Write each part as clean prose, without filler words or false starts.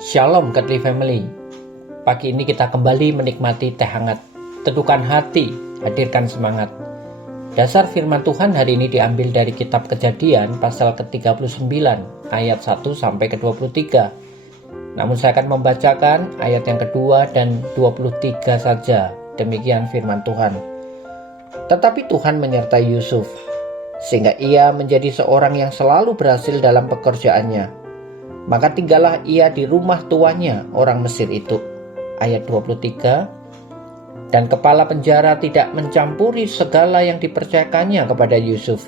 Shalom Godly Family. Pagi ini kita kembali menikmati teh hangat. Teduhkan hati, hadirkan semangat. Dasar firman Tuhan hari ini diambil dari kitab Kejadian pasal ke-39 ayat 1 sampai ke-23. Namun saya akan membacakan ayat yang kedua dan 23 saja. Demikian firman Tuhan. Tetapi Tuhan menyertai Yusuf, sehingga ia menjadi seorang yang selalu berhasil dalam pekerjaannya. Maka tinggallah ia di rumah tuannya, orang Mesir itu. Ayat 23. Dan kepala penjara tidak mencampuri segala yang dipercayakannya kepada Yusuf,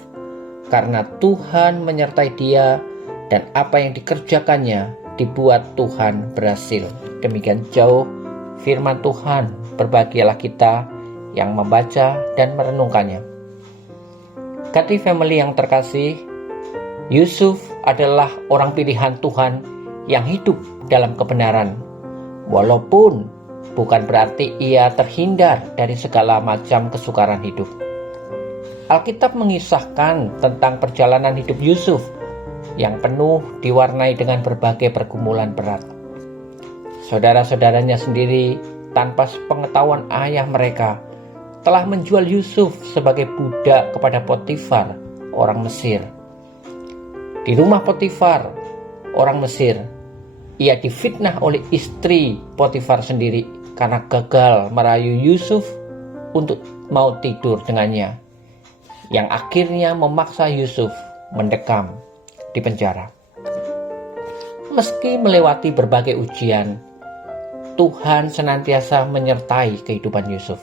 karena Tuhan menyertai dia, dan apa yang dikerjakannya dibuat Tuhan berhasil. Demikian jauh firman Tuhan. Berbahagialah kita yang membaca dan merenungkannya. Godly Family yang terkasih, Yusuf adalah orang pilihan Tuhan yang hidup dalam kebenaran. Walaupun bukan berarti ia terhindar dari segala macam kesukaran hidup. Alkitab mengisahkan tentang perjalanan hidup Yusuf yang penuh diwarnai dengan berbagai pergumulan berat. Saudara-saudaranya sendiri tanpa sepengetahuan ayah mereka telah menjual Yusuf sebagai budak kepada Potifar, orang Mesir. Di rumah Potifar, orang Mesir, ia difitnah oleh istri Potifar sendiri karena gagal merayu Yusuf untuk mau tidur dengannya, yang akhirnya memaksa Yusuf mendekam di penjara. Meski melewati berbagai ujian, Tuhan senantiasa menyertai kehidupan Yusuf.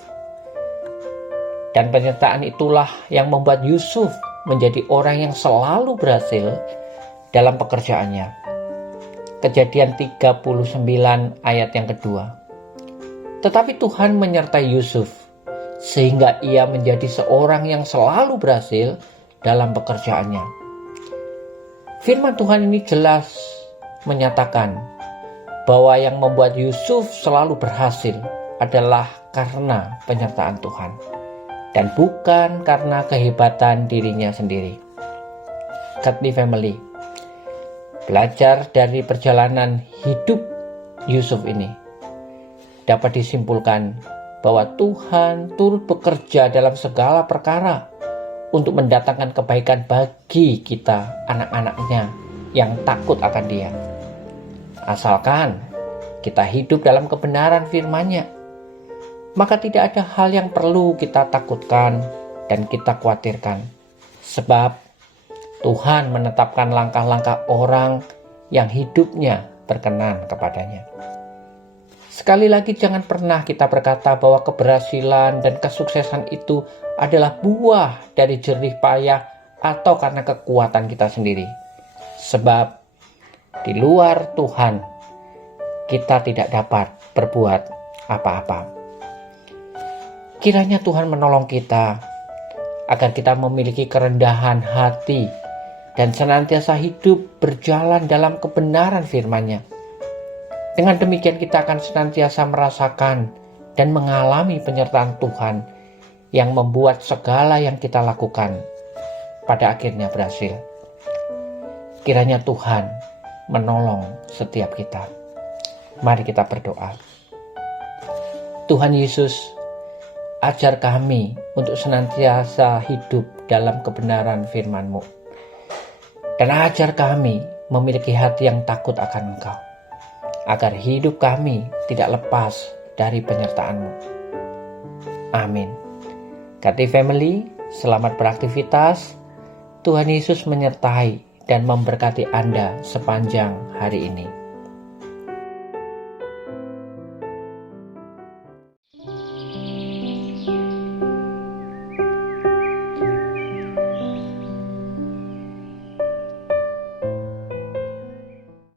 Dan penyertaan itulah yang membuat Yusuf menjadi orang yang selalu berhasil dalam pekerjaannya. Kejadian 39 ayat yang kedua. Tetapi Tuhan menyertai Yusuf, sehingga ia menjadi seorang yang selalu berhasil dalam pekerjaannya. Firman Tuhan ini jelas menyatakan bahwa yang membuat Yusuf selalu berhasil adalah karena penyertaan Tuhan, dan bukan karena kehebatan dirinya sendiri. Godly Family, belajar dari perjalanan hidup Yusuf ini dapat disimpulkan bahwa Tuhan turut bekerja dalam segala perkara untuk mendatangkan kebaikan bagi kita, anak-anaknya yang takut akan Dia. Asalkan kita hidup dalam kebenaran firman-Nya, maka tidak ada hal yang perlu kita takutkan dan kita khawatirkan. Sebab Tuhan menetapkan langkah-langkah orang yang hidupnya berkenan kepadanya. Sekali lagi, jangan pernah kita berkata bahwa keberhasilan dan kesuksesan itu adalah buah dari jerih payah atau karena kekuatan kita sendiri. Sebab di luar Tuhan, kita tidak dapat berbuat apa-apa. Kiranya Tuhan menolong kita agar kita memiliki kerendahan hati dan senantiasa hidup berjalan dalam kebenaran firman-Nya. Dengan demikian kita akan senantiasa merasakan dan mengalami penyertaan Tuhan yang membuat segala yang kita lakukan pada akhirnya berhasil. Kiranya Tuhan menolong setiap kita. Mari kita berdoa. Tuhan Yesus, ajar kami untuk senantiasa hidup dalam kebenaran firman-Mu. Dan ajar kami memiliki hati yang takut akan Engkau, agar hidup kami tidak lepas dari penyertaan-Mu. Amin. Godly Family, selamat beraktivitas. Tuhan Yesus menyertai dan memberkati Anda sepanjang hari ini.